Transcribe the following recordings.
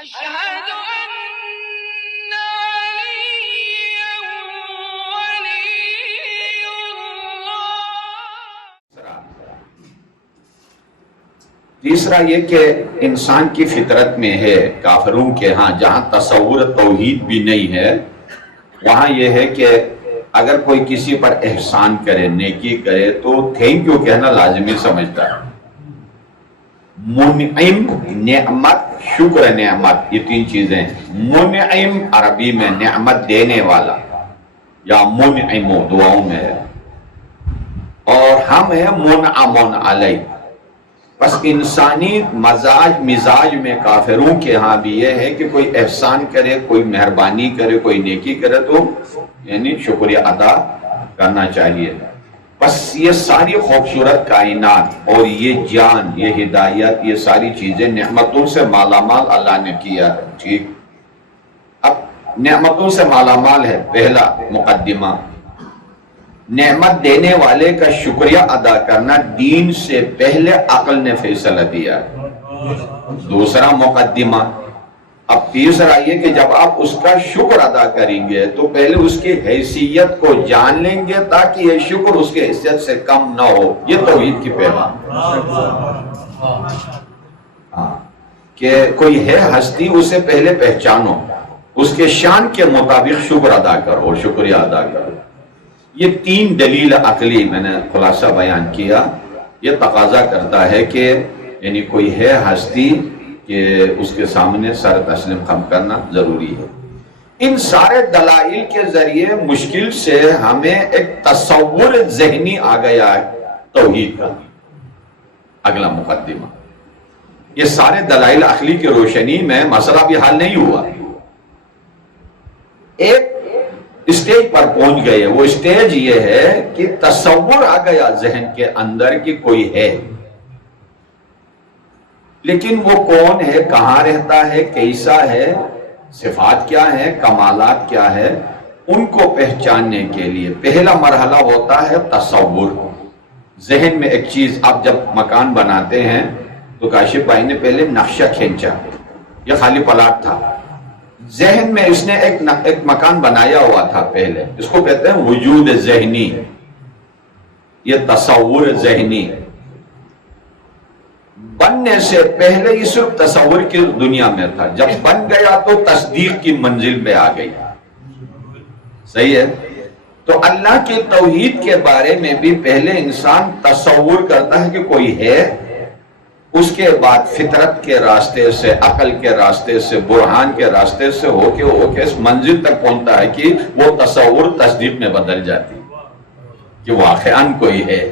أشهد أن عليا ولي الله. تیسرا یہ کہ انسان کی فطرت میں ہے، کافروں کے ہاں جہاں تصور توحید بھی نہیں ہے، وہاں یہ ہے کہ اگر کوئی کسی پر احسان کرے، نیکی کرے تو تھینک یو کہنا لازمی سمجھتا ہے۔ منعم نعمت، شکر نعمت، یہ تین چیزیں ہیں۔ منعم عربی میں نعمت دینے والا یا منعم دعاؤں میں ہے، اور ہم ہیں منعم علیہ۔ بس انسانی مزاج میں کافروں کے ہاں بھی یہ ہے کہ کوئی احسان کرے، کوئی مہربانی کرے، کوئی نیکی کرے تو یعنی شکریہ ادا کرنا چاہیے۔ بس یہ ساری خوبصورت کائنات اور یہ جان، یہ ہدایت، یہ ساری چیزیں نعمتوں سے مالا مال اللہ نے کیا ہے، ٹھیک؟ اب نعمتوں سے مالا مال ہے، پہلا مقدمہ۔ نعمت دینے والے کا شکریہ ادا کرنا دین سے پہلے عقل نے فیصلہ دیا ہے، دوسرا مقدمہ۔ اب تیسرا یہ کہ جب آپ اس کا شکر ادا کریں گے تو پہلے اس کی حیثیت کو جان لیں گے تاکہ یہ شکر اس کی حیثیت سے کم نہ ہو۔ یہ توحید کی پیغام کہ کوئی ہے ہستی، اسے پہلے پہچانو، اس کے شان کے مطابق شکر ادا کرو اور شکریہ ادا کرو۔ یہ تین دلیل عقلی میں نے خلاصہ بیان کیا، یہ تقاضا کرتا ہے کہ یعنی کوئی ہے ہستی کہ اس کے سامنے سر تسلیم خم کرنا ضروری ہے۔ ان سارے دلائل کے ذریعے مشکل سے ہمیں ایک تصور ذہنی آ گیا ہے توحید کا۔ اگلا مقدمہ، یہ سارے دلائل عقلی کی روشنی میں مسئلہ بھی حل نہیں ہوا، ایک اسٹیج پر پہنچ گئے۔ وہ اسٹیج یہ ہے کہ تصور آ گیا ذہن کے اندر کہ کوئی ہے، لیکن وہ کون ہے، کہاں رہتا ہے، کیسا ہے، صفات کیا ہے، کمالات کیا ہے، ان کو پہچاننے کے لیے پہلا مرحلہ ہوتا ہے تصور۔ ذہن میں ایک چیز، آپ جب مکان بناتے ہیں تو کاشف بھائی نے پہلے نقشہ کھینچا، یہ خالی پلاٹ تھا، ذہن میں اس نے ایک مکان بنایا ہوا تھا پہلے، اس کو کہتے ہیں وجود ذہنی، یہ تصور ذہنی۔ بننے سے پہلے یہ صرف تصور کی دنیا میں تھا، جب بن گیا تو تصدیق کی منزل پہ آ گئی، صحیح ہے؟ تو اللہ کی توحید کے بارے میں بھی پہلے انسان تصور کرتا ہے کہ کوئی ہے، اس کے بعد فطرت کے راستے سے، عقل کے راستے سے، برہان کے راستے سے ہو کے اس منزل تک پہنچتا ہے کہ وہ تصور تصدیق میں بدل جاتی کہ واقعاً کوئی ہے۔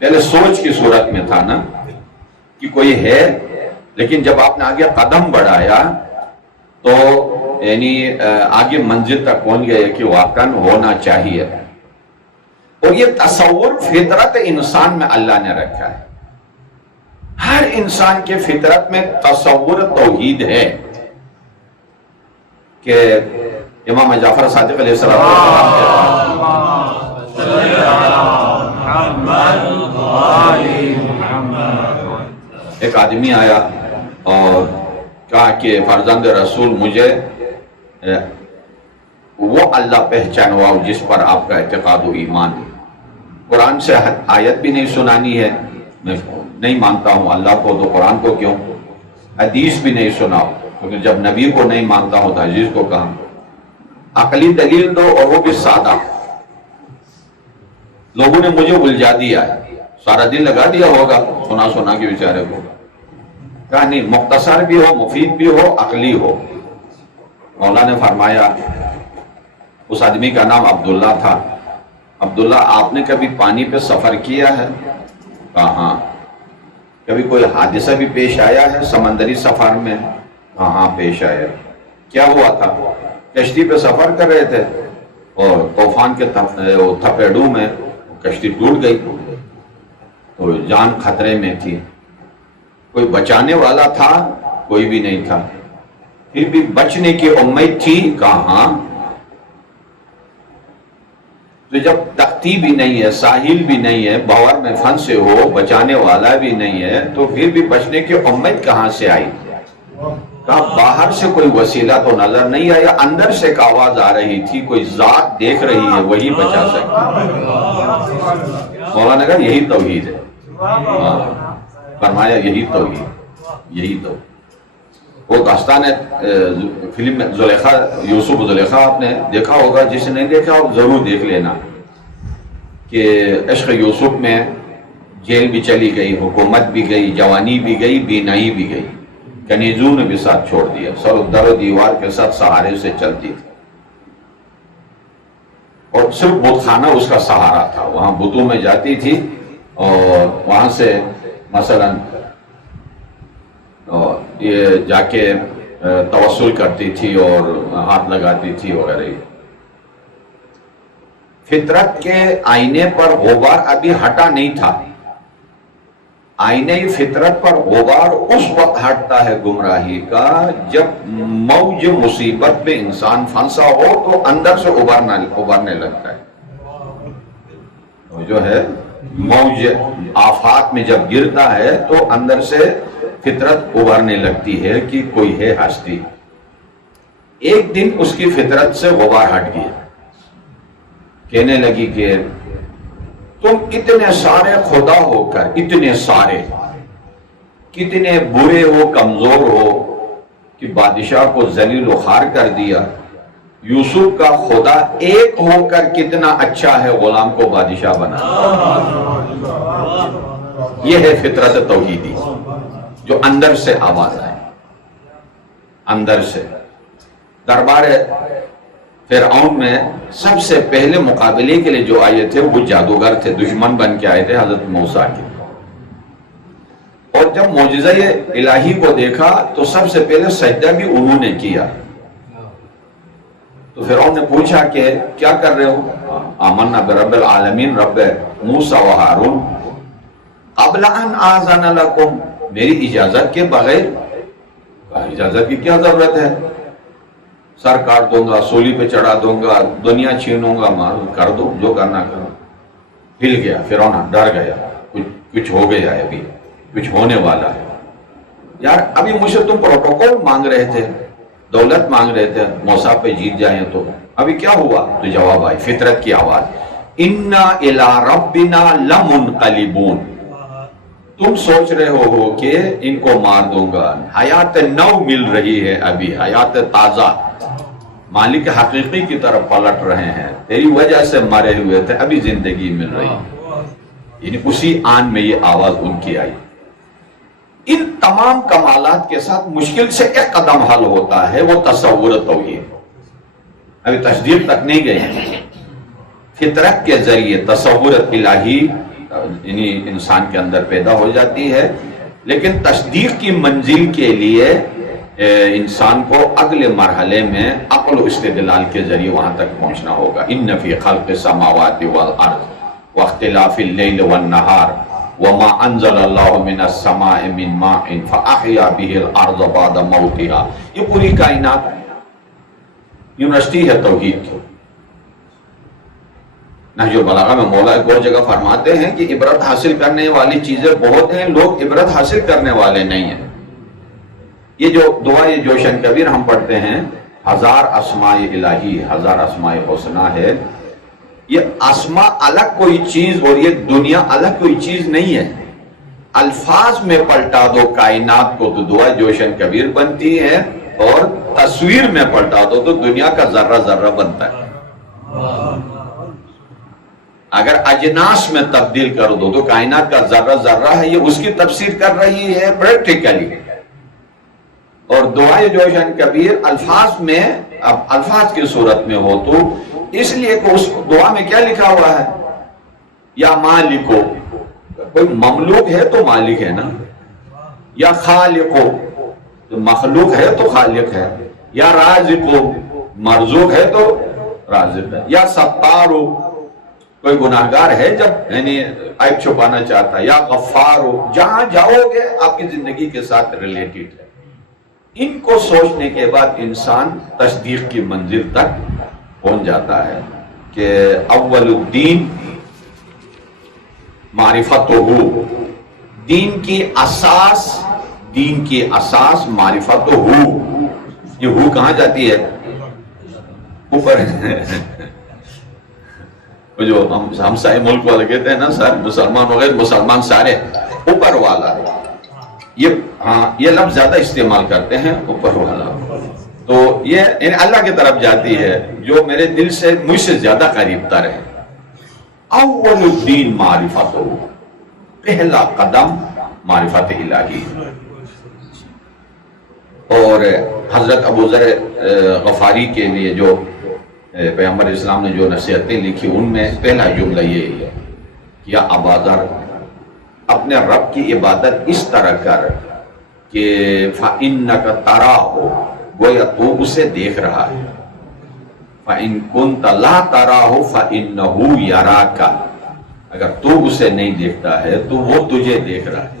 پہلے سوچ کی صورت میں تھا نا کہ کوئی ہے، لیکن جب آپ نے آگے قدم بڑھایا تو یعنی آگے منزل تک پہنچ گئے کہ واقعاً ہونا چاہیے۔ اور یہ تصور فطرت انسان میں اللہ نے رکھا ہے، ہر انسان کے فطرت میں تصور توحید ہے کہ امام جعفر صادق علیہ السلام ایک آدمی آیا اور کہا کہ فرزند رسول مجھے وہ اللہ پہچانواؤ جس پر آپ کا اعتقاد و ایمان ہے۔ قرآن سے آیت بھی نہیں سنانی ہے، میں نہیں مانتا ہوں اللہ کو تو قرآن کو کیوں، حدیث بھی نہیں سناؤ، کیونکہ جب نبی کو نہیں مانتا ہوں تو حدیث کو کہاں، عقلی دلیل دو اور وہ بھی سادہ۔ لوگوں نے مجھے الجھا دیا ہے، سارا دن لگا دیا ہوگا سنا کے بیچارے کو، کہا نہیں، مختصر بھی ہو، مفید بھی ہو، عقلی ہو۔ مولا نے فرمایا، اس آدمی کا نام عبداللہ تھا، عبداللہ آپ نے کبھی پانی پہ سفر کیا ہے؟ کہا ہاں۔ کبھی کوئی حادثہ بھی پیش آیا ہے سمندری سفر میں؟ ہاں پیش آیا۔ کیا ہوا تھا؟ کشتی پہ سفر کر رہے تھے اور طوفان کے تھپیڑوں میں کشتی ٹوٹ گئی تو جان خطرے میں تھی، کوئی بچانے والا تھا؟ کوئی بھی نہیں تھا، پھر بھی بچنے کی امید تھی؟ کہا ہاں۔ تو جب تختی بھی نہیں ہے، ساحل بھی نہیں ہے، بھور میں پھنسے ہو، بچانے والا بھی نہیں ہے، تو پھر بھی بچنے کی امید کہاں سے آئی؟ کہا باہر سے کوئی وسیلہ تو نظر نہیں آیا, اندر سے ایک آواز آ رہی تھی, کوئی ذات دیکھ رہی ہے, وہی بچا سکتی. مولانا نے کہا یہی توحید ہے. فرمایا یہی توحید, یہی توحید. وہ داستان فلم میں زلیخا, یوسف زلیخا آپ نے دیکھا ہوگا, جس نے نہیں دیکھا ہو ضرور دیکھ لینا, کہ عشق یوسف میں جیل بھی چلی گئی, حکومت بھی گئی, جوانی بھی گئی, بینائی بھی گئی, کنیزوں نے بھی ساتھ چھوڑ دیا, سر در و دیوار کے ساتھ سہارے سے چلتی تھی, اور صرف بت خانہ اس کا سہارا تھا. وہاں بتوں میں جاتی تھی اور وہاں سے مثلا یہ جا کے توسل کرتی تھی اور ہاتھ لگاتی تھی وغیرہ. فطرت کے آئینے پر غبار ابھی ہٹا نہیں تھا. آئینہ فطرت پر غبار اس وقت ہٹتا ہے گمراہی کا جب موج مصیبت میں انسان پھنسا ہو تو اندر سے ابھرنے لگتا ہے. جو ہے موج آفات میں جب گرتا ہے تو اندر سے فطرت ابھرنے لگتی ہے کہ کوئی ہے ہستی. ایک دن اس کی فطرت سے غبار ہٹ گیا, کہنے لگی کہ تم اتنے سارے خدا ہو کر, اتنے سارے, کتنے برے ہو, کمزور ہو کہ بادشاہ کو ذلیل و خوار کر دیا. یوسف کا خدا ایک ہو کر کتنا اچھا ہے, غلام کو بادشاہ بنا. یہ ہے فطرت توحیدی جو اندر سے آواز آئے, اندر سے. دربار فرعون میں سب سے پہلے مقابلے کے لیے جو آئے تھے وہ جادوگر تھے, دشمن بن کے آئے تھے حضرت موسیٰ کے. اور جب معجزہ الہی کو دیکھا تو سب سے پہلے سجدہ بھی انہوں نے کیا. تو فرعون نے پوچھا کہ کیا کر رہے ہو؟ آمنا برب العالمین رب موسیٰ و ہارون قبل ان آذن لکم, میری اجازت کے بغیر. اجازت کی کیا ضرورت ہے؟ سر کاٹ دوں گا, سولی پہ چڑھا دوں گا, دنیا چھینوں گا, ماروں, کر دو جو کرنا کرو. ہل گیا فرعون, ڈر گیا, کچھ ہو گیا ہے, ابھی کچھ ہونے والا ہے. یار ابھی مجھے تم پروٹوکول مانگ رہے تھے, دولت مانگ رہے تھے, موسیٰ پہ جیت جائیں تو ابھی کیا ہوا؟ تو جواب آئی فطرت کی آواز, اِنَّا إِلَىٰ رَبِّنَا لَمُنْقَلِبُونَ. تم سوچ رہے ہو کہ ان کو مار دوں گا, حیات نو مل رہی ہے, ابھی حیات تازہ, مالک حقیقی کی طرف پلٹ رہے ہیں, تیری وجہ سے مرے ہوئے تھے, ابھی زندگی مل رہی ہے. یعنی اسی آن میں یہ آواز ان کی آئی. ان تمام کمالات کے ساتھ مشکل سے ایک قدم حل ہوتا ہے, وہ تصور توحید. ابھی تصدیق تک نہیں گئے ہیں. فطرت کے ذریعے تصور الہی یعنی انسان کے اندر پیدا ہو جاتی ہے, لیکن تصدیق کی منزل کے لیے انسان کو اگلے مرحلے میں عقل و استدلال کے ذریعے وہاں تک پہنچنا ہوگا. ان فی خلق السماوات والارض واختلاف اللیل والنہار وما انزل اللہ من السماء من ماء فاحیا به الارض بعد موتها. یہ پوری کائنات یونیورسٹی ہے توحید کی. نہج البلاغہ میں مولا ایک اور جگہ فرماتے ہیں کہ عبرت حاصل کرنے والی چیزیں بہت ہیں, لوگ عبرت حاصل کرنے والے نہیں ہیں. یہ جو دعا جوشن کبیر ہم پڑھتے ہیں, 1000 اسماء الہی, 1000 اسماء حسنہ ہے. یہ اسماء الگ کوئی چیز اور یہ دنیا الگ کوئی چیز نہیں ہے. الفاظ میں پلٹا دو کائنات کو تو دعا جوشن کبیر بنتی ہے, اور تصویر میں پلٹا دو تو دنیا کا ذرہ ذرہ بنتا ہے. اگر اجناس میں تبدیل کر دو تو کائنات کا ذرہ ذرہ ہے, یہ اس کی تفسیر کر رہی ہے پریکٹیکلی. اور دعائے جوشن کبیر الفاظ میں, اب الفاظ کی صورت میں ہو تو اس لیے کہ اس دعا میں کیا لکھا ہوا ہے, یا مالکو, کوئی مملوک ہے تو مالک ہے نا, یا خالقو, مخلوق ہے تو خالق ہے, یا رازقو, مرزوق ہے تو رازق ہے, یا ستارو, کوئی گناہگار ہے جب یعنی عیب چھپانا چاہتا ہے, یا غفارو, جہاں جاؤ گے آپ کی زندگی کے ساتھ ریلیٹڈ ہے. ان کو سوچنے کے بعد انسان تصدیق کی منزل تک پہنچ جاتا ہے کہ اول الدین معرفت ہو, دین کی اساس دین کی اساس معرفت ہو. یہ ہو کہاں جاتی ہے؟ اوپر. وہ جو ہم سائے ملک والے کہتے ہیں نا سارے مسلمان ہو گئے، مسلمان سارے اوپر والا. یہ لفظ زیادہ استعمال کرتے ہیں اوپر والا. تو یہ یعنی اللہ کی طرف جاتی ہے جو میرے دل سے مجھ سے زیادہ قریب تر ہے. اول الدین معرفت ہو، پہلا قدم معرفت الہی. اور حضرت ابو ذر غفاری کے لیے جو پیغمبر اسلام نے جو نصیحتیں لکھی ان میں پہلا جملہ یہی ہے، یا ابا ذر اپنے رب کی عبادت اس طرح کر کہ فَإِنَّكَ تَرَاهُ، گویا تو اسے دیکھ رہا ہے. فَإِن كُنْتَ لَا تَرَاهُ فَإِنَّهُ يَرَاكَ، اگر تو اسے نہیں دیکھتا ہے تو وہ تجھے دیکھ رہا ہے.